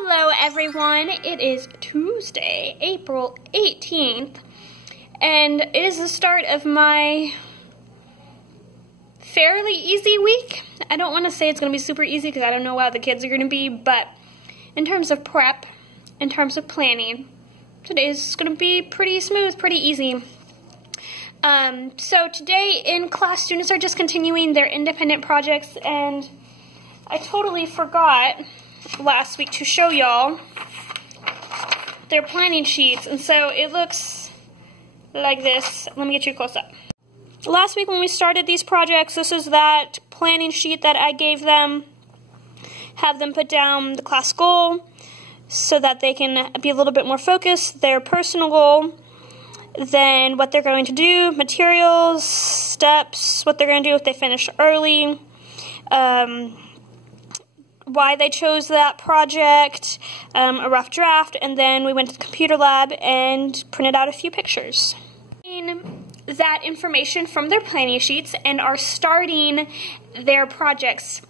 Hello everyone, it is Tuesday, April 18th, and it is the start of my fairly easy week. I don't want to say it's going to be super easy because I don't know how the kids are going to be, but in terms of prep, in terms of planning, today's going to be pretty smooth, pretty easy. So today in class, students are just continuing their independent projects, and I totally forgot last week to show y'all their planning sheets, and so it looks like this. Let me get you close up. Last week when we started these projects, this is that planning sheet that I gave them. Have them put down the class goal so that they can be a little bit more focused, their personal goal, then what they're going to do, materials, steps, what they're going to do if they finish early, why they chose that project, a rough draft, and then we went to the computer lab and printed out a few pictures. That information from their planning sheets and are starting their projects.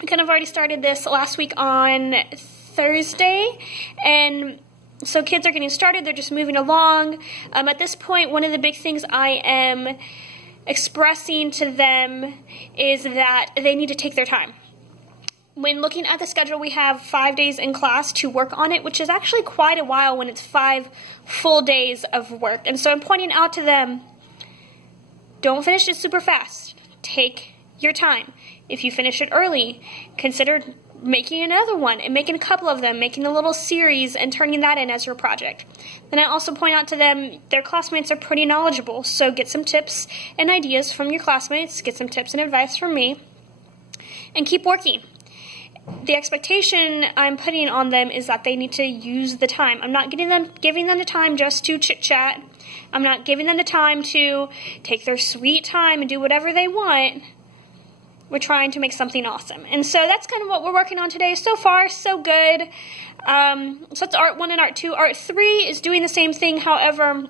We kind of already started this last week on Thursday, and so kids are getting started, they're just moving along. At this point, one of the big things I am expressing to them is that they need to take their time. When looking at the schedule, we have 5 days in class to work on it, which is actually quite a while when it's 5 full days of work. And so I'm pointing out to them, don't finish it super fast. Take your time. If you finish it early, consider making another one and making a couple of them, making a little series and turning that in as your project. Then I also point out to them their classmates are pretty knowledgeable, so get some tips and ideas from your classmates, get some tips and advice from me, and keep working. The expectation I'm putting on them is that they need to use the time. I'm not giving them the time just to chit-chat. I'm not giving them the time to take their sweet time and do whatever they want. We're trying to make something awesome. And so that's kind of what we're working on today. So far, so good. So that's Art 1 and Art 2. Art 3 is doing the same thing. However,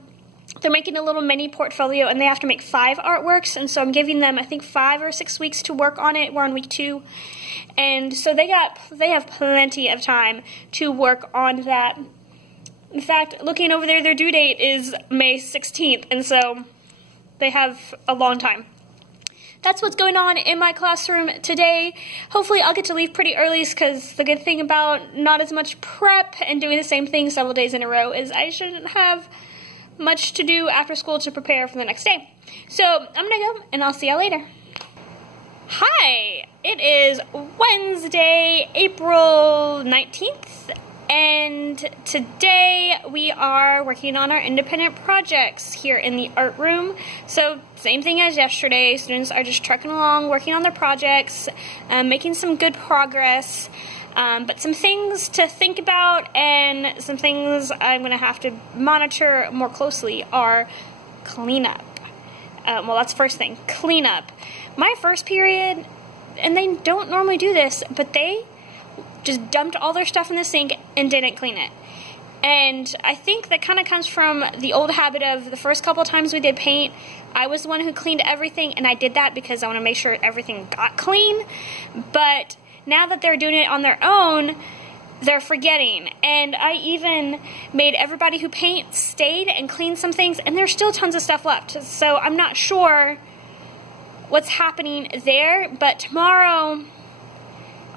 they're making a little mini portfolio, and they have to make 5 artworks. And so I'm giving them, I think, 5 or 6 weeks to work on it. We're on week 2. And so they have plenty of time to work on that. In fact, looking over there, their due date is May 16th, and so they have a long time. That's what's going on in my classroom today. Hopefully I'll get to leave pretty early, because the good thing about not as much prep and doing the same thing several days in a row is I shouldn't have much to do after school to prepare for the next day. So I'm gonna go, and I'll see y'all later. Hi, it is Wednesday, April 19th, and today we are working on our independent projects here in the art room. So same thing as yesterday, students are just trucking along, working on their projects, making some good progress, but some things to think about and some things I'm going to have to monitor more closely are cleanup. Well, that's the first thing, cleanup. My first period, and they don't normally do this, but they just dumped all their stuff in the sink and didn't clean it. And I think that kind of comes from the old habit of the first couple times we did paint, I was the one who cleaned everything, and I did that because I want to make sure everything got clean. But now that they're doing it on their own, they're forgetting. And I even made everybody who paints stayed and cleaned some things, and there's still tons of stuff left. So I'm not sure what's happening there, but tomorrow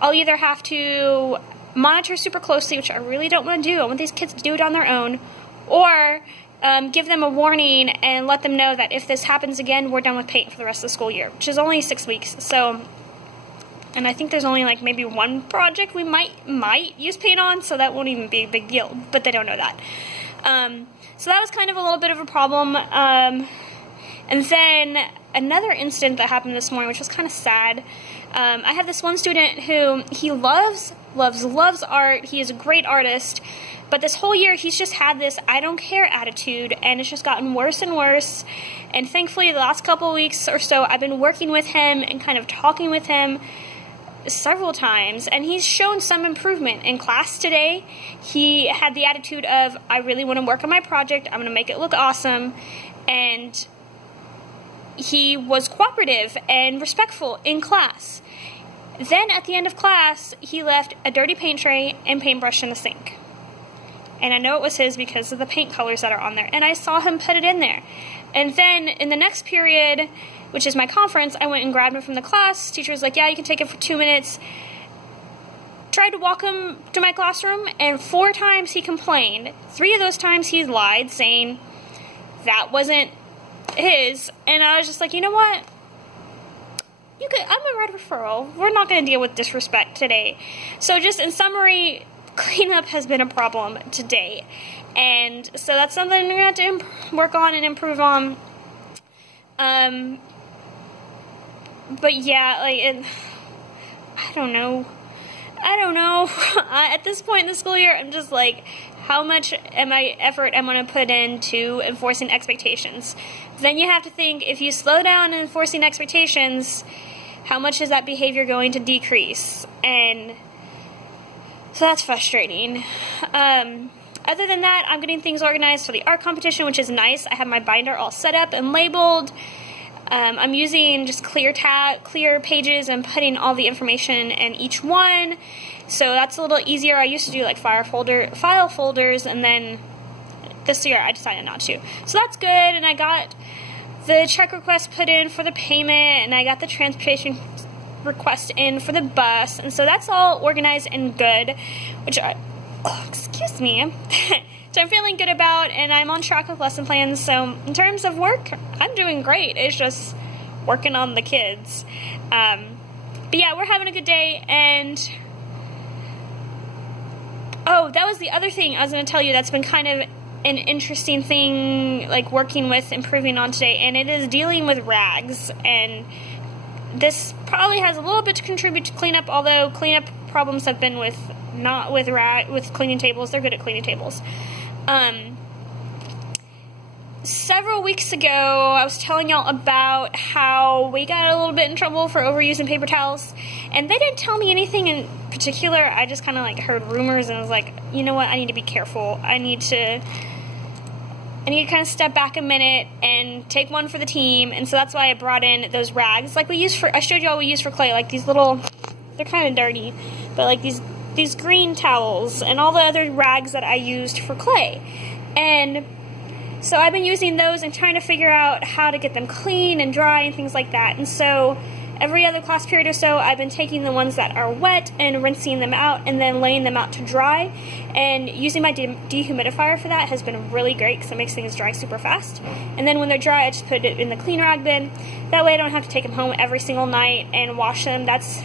I'll either have to monitor super closely, which I really don't want to do. I want these kids to do it on their own, or give them a warning and let them know that if this happens again, we're done with paint for the rest of the school year, which is only 6 weeks. So, and I think there's only like maybe one project we might use paint on, so that won't even be a big deal, but they don't know that. So that was kind of a little bit of a problem. And then another incident that happened this morning, which was kind of sad. I have this one student who, he loves art. He is a great artist, but this whole year he's just had this I don't care attitude, and it's just gotten worse and worse. And thankfully the last couple of weeks or so I've been working with him and kind of talking with him several times, and he's shown some improvement. In class today, he had the attitude of, I really want to work on my project, I'm going to make it look awesome, and he was cooperative and respectful in class. Then at the end of class, he left a dirty paint tray and paintbrush in the sink. And I know it was his because of the paint colors that are on there. And I saw him put it in there. And then in the next period, which is my conference, I went and grabbed him from the class. Teacher was like, yeah, you can take it for 2 minutes. Tried to walk him to my classroom, and 4 times he complained. 3 of those times he lied, saying that wasn't his. And I was just like, you know what? I'm gonna write a referral. We're not gonna deal with disrespect today. So just in summary, cleanup has been a problem today. And so that's something we're gonna have to work on and improve on. But yeah, like, I don't know. At this point in the school year, I'm just like, how much effort am I going to put into enforcing expectations? Then you have to think, if you slow down in enforcing expectations, how much is that behavior going to decrease? And so that's frustrating. Other than that, I'm getting things organized for the art competition, which is nice. I have my binder all set up and labeled. I'm using just clear pages and putting all the information in each one, so that's a little easier. I used to do like file folders, and then this year I decided not to. So that's good, and I got the check request put in for the payment, and I got the transportation request in for the bus, and so that's all organized and good, which excuse me. So I'm feeling good about, and I'm on track with lesson plans. So in terms of work, I'm doing great. It's just working on the kids. But yeah, we're having a good day. And oh, that was the other thing I was going to tell you that's been kind of an interesting thing, like working with, improving on today, and it is dealing with rags. And this probably has a little bit to contribute to cleanup, although cleanup problems have been with cleaning tables. They're good at cleaning tables. Several weeks ago, I was telling y'all about how we got a little bit in trouble for overusing paper towels, and they didn't tell me anything in particular. I just kind of like heard rumors and was like, you know what, I need to be careful. I need to kind of step back a minute and take one for the team, and so that's why I brought in those rags. Like I showed y'all we use for clay, like these little, they're kind of dirty, but like these green towels and all the other rags that I used for clay. And so I've been using those and trying to figure out how to get them clean and dry and things like that. And so every other class period or so, I've been taking the ones that are wet and rinsing them out and then laying them out to dry. And using my dehumidifier for that has been really great because it makes things dry super fast. And then when they're dry, I just put it in the clean rag bin. That way I don't have to take them home every single night and wash them. That's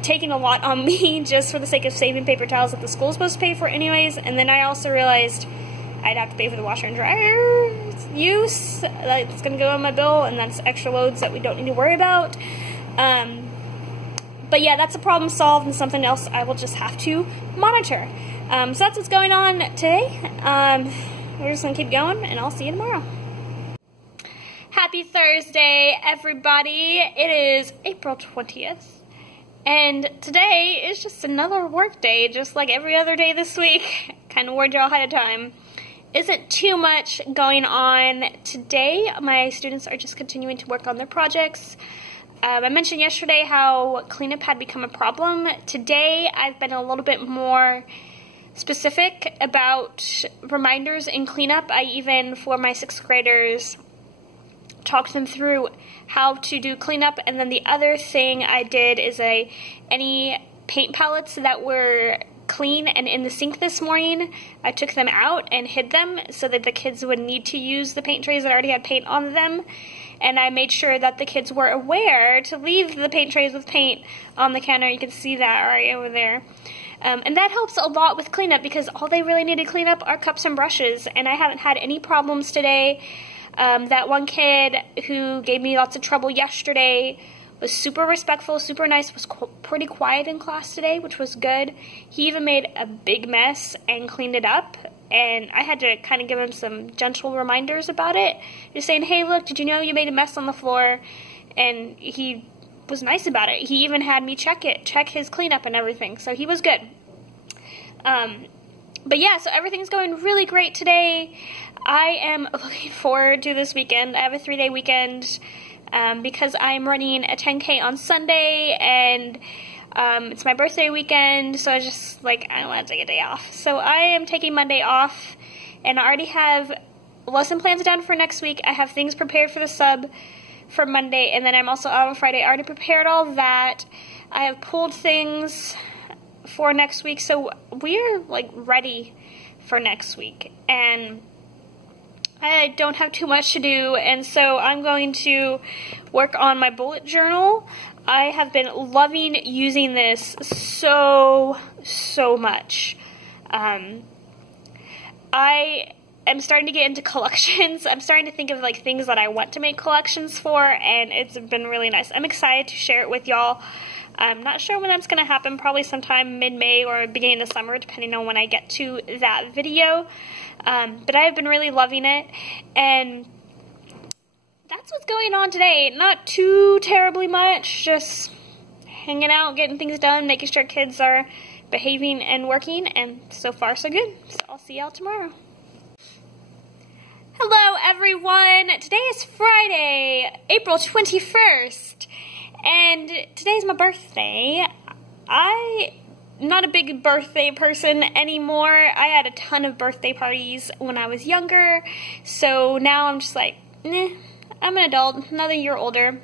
taking a lot on me just for the sake of saving paper towels that the school's supposed to pay for anyways. And then I also realized I'd have to pay for the washer and dryer use. That's going to go on my bill, and that's extra loads that we don't need to worry about. But yeah, that's a problem solved and something else I will just have to monitor. So that's what's going on today. We're just going to keep going, and I'll see you tomorrow. Happy Thursday, everybody. It is April 20th. And today is just another work day, just like every other day this week. Kind of warned y'all ahead of time. Isn't too much going on today. My students are just continuing to work on their projects. I mentioned yesterday how cleanup had become a problem. Today, I've been a little bit more specific about reminders in cleanup. I even, for my 6th graders, talked them through how to do cleanup. And then the other thing I did is any paint palettes that were clean and in the sink this morning, I took them out and hid them so that the kids would need to use the paint trays that already had paint on them. And I made sure that the kids were aware to leave the paint trays with paint on the counter. You can see that right over there. And that helps a lot with cleanup because all they really need to clean up are cups and brushes. And I haven't had any problems today. That one kid who gave me lots of trouble yesterday was super respectful, super nice, was pretty quiet in class today, which was good. He even made a big mess and cleaned it up, and I had to kind of give him some gentle reminders about it, just saying, hey, look, did you know you made a mess on the floor? And he was nice about it. He even had me check his cleanup and everything, so he was good. But yeah, so everything's going really great today. I am looking forward to this weekend. I have a 3-day weekend. because I'm running a 10K on Sunday, and it's my birthday weekend, so I just, like, I want to take a day off. So I am taking Monday off, and I already have lesson plans done for next week. I have things prepared for the sub for Monday, and then I'm also out on Friday. I already prepared all that. I have pulled things for next week, so we're, like, ready for next week. And I don't have too much to do, and so I'm going to work on my bullet journal. I have been loving using this so much. I am starting to get into collections. I'm starting to think of, like, things that I want to make collections for, and it's been really nice. I'm excited to share it with y'all. I'm not sure when that's going to happen, probably sometime mid-May or beginning of summer, depending on when I get to that video. But I have been really loving it, and that's what's going on today. Not too terribly much, just hanging out, getting things done, making sure kids are behaving and working, and so far so good. So I'll see y'all tomorrow. Hello everyone! Today is Friday, April 21st, and today's my birthday. I'm not a big birthday person anymore. I had a ton of birthday parties when I was younger, so now I'm just like, I'm an adult, another year older.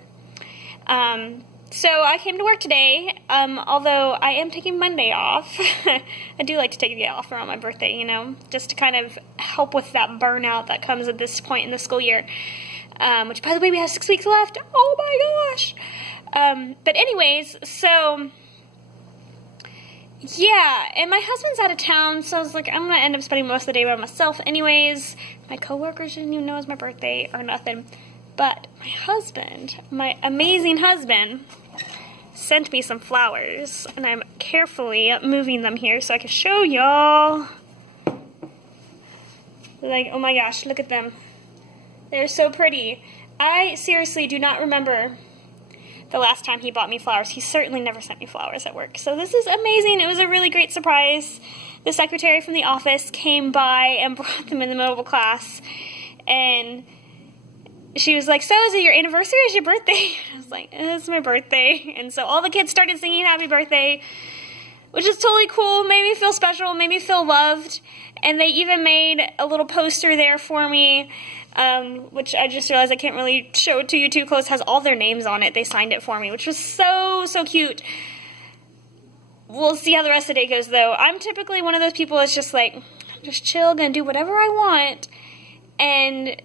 So I came to work today, although I am taking Monday off. I do like to take a day off around my birthday, you know, just to kind of help with that burnout that comes at this point in the school year. Which, by the way, we have 6 weeks left. Oh my gosh! But anyways, so yeah, and my husband's out of town, so I was like, I'm gonna end up spending most of the day by myself anyways. My coworkers didn't even know it was my birthday or nothing. But my husband, my amazing husband, sent me some flowers, and I'm carefully moving them here so I can show y'all. Like, oh my gosh, look at them. They're so pretty. I seriously do not remember the last time he bought me flowers. He certainly never sent me flowers at work. So this is amazing. It was a really great surprise. The secretary from the office came by and brought them in the middle of class, and she was like, so is it your anniversary or is it your birthday? I was like, it's my birthday. And so all the kids started singing happy birthday, which is totally cool, made me feel special, made me feel loved. And they even made a little poster there for me, which I just realized I can't really show it to you too close. It has all their names on it. They signed it for me, which was so cute. We'll see how the rest of the day goes, though. I'm typically one of those people that's just like, just chill, gonna do whatever I want, and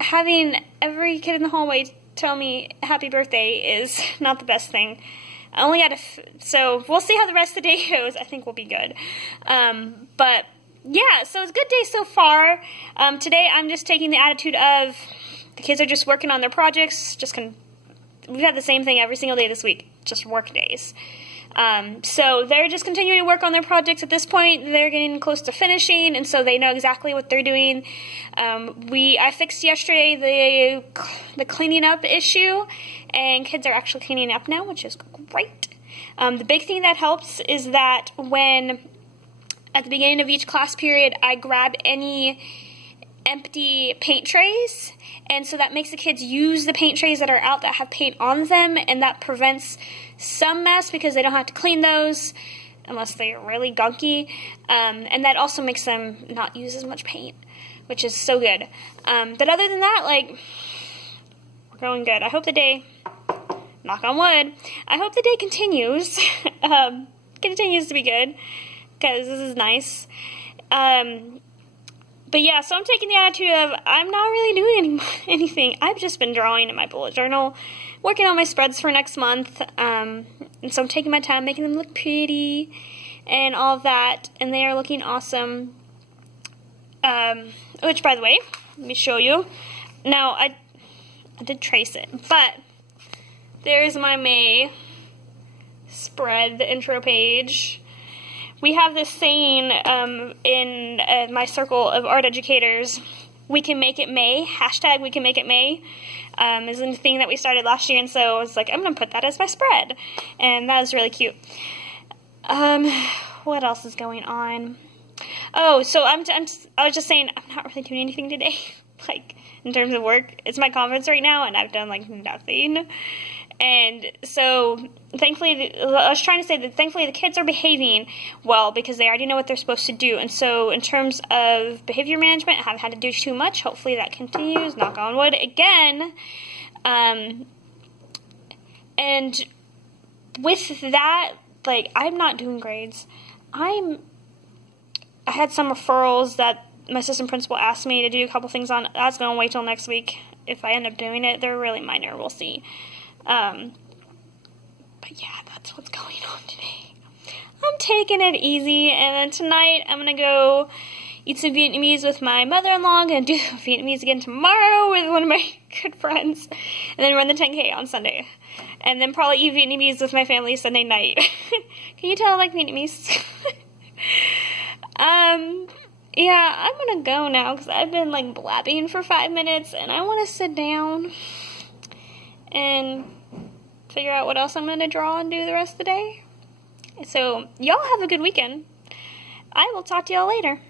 having every kid in the hallway tell me happy birthday is not the best thing. I only got so we'll see how the rest of the day goes. I think we'll be good. But yeah, so it's a good day so far. Today I'm just taking the attitude of the kids are just working on their projects. We've had the same thing every single day this week, just work days. So they're just continuing to work on their projects at this point. They're getting close to finishing, and so they know exactly what they're doing. I fixed yesterday the cleaning up issue, and kids are actually cleaning up now, which is great. The big thing that helps is that when, at the beginning of each class period, I grab any empty paint trays, and so that makes the kids use the paint trays that are out that have paint on them, and that prevents some mess because they don't have to clean those unless they're really gunky, and that also makes them not use as much paint, which is so good. But other than that, like, we're going good. I hope the day, knock on wood, I hope the day continues, continues to be good, because this is nice. But yeah, so I'm taking the attitude of I'm not really doing anything. I've just been drawing in my bullet journal, working on my spreads for next month, and so I'm taking my time making them look pretty and all of that, and they are looking awesome. Which, by the way, let me show you. Now, I did trace it, but there's my May spread, the intro page. We have this saying in my circle of art educators, we can make it May, hashtag we can make it May, is a thing that we started last year, and so I was like, I'm going to put that as my spread, and that was really cute. What else is going on? Oh, so I was just saying, I'm not really doing anything today, like, in terms of work. It's my conference right now, and I've done, like, nothing. And so, thankfully, I was trying to say that thankfully the kids are behaving well because they already know what they're supposed to do. And so, in terms of behavior management, I haven't had to do too much. Hopefully that continues, knock on wood, again. And with that, like, I'm not doing grades. I had some referrals that my assistant principal asked me to do a couple things on. That's going to wait till next week if I end up doing it. They're really minor. We'll see. But yeah, that's what's going on today. I'm taking it easy, and then tonight I'm going to go eat some Vietnamese with my mother-in-law. I'm going to do Vietnamese again tomorrow with one of my good friends, and then run the 10K on Sunday. And then probably eat Vietnamese with my family Sunday night. Can you tell I like Vietnamese? Yeah, I'm gonna go now because I've been, like, blabbing for 5 minutes, and I want to sit down and figure out what else I'm gonna draw and do the rest of the day. So, y'all have a good weekend. I will talk to y'all later.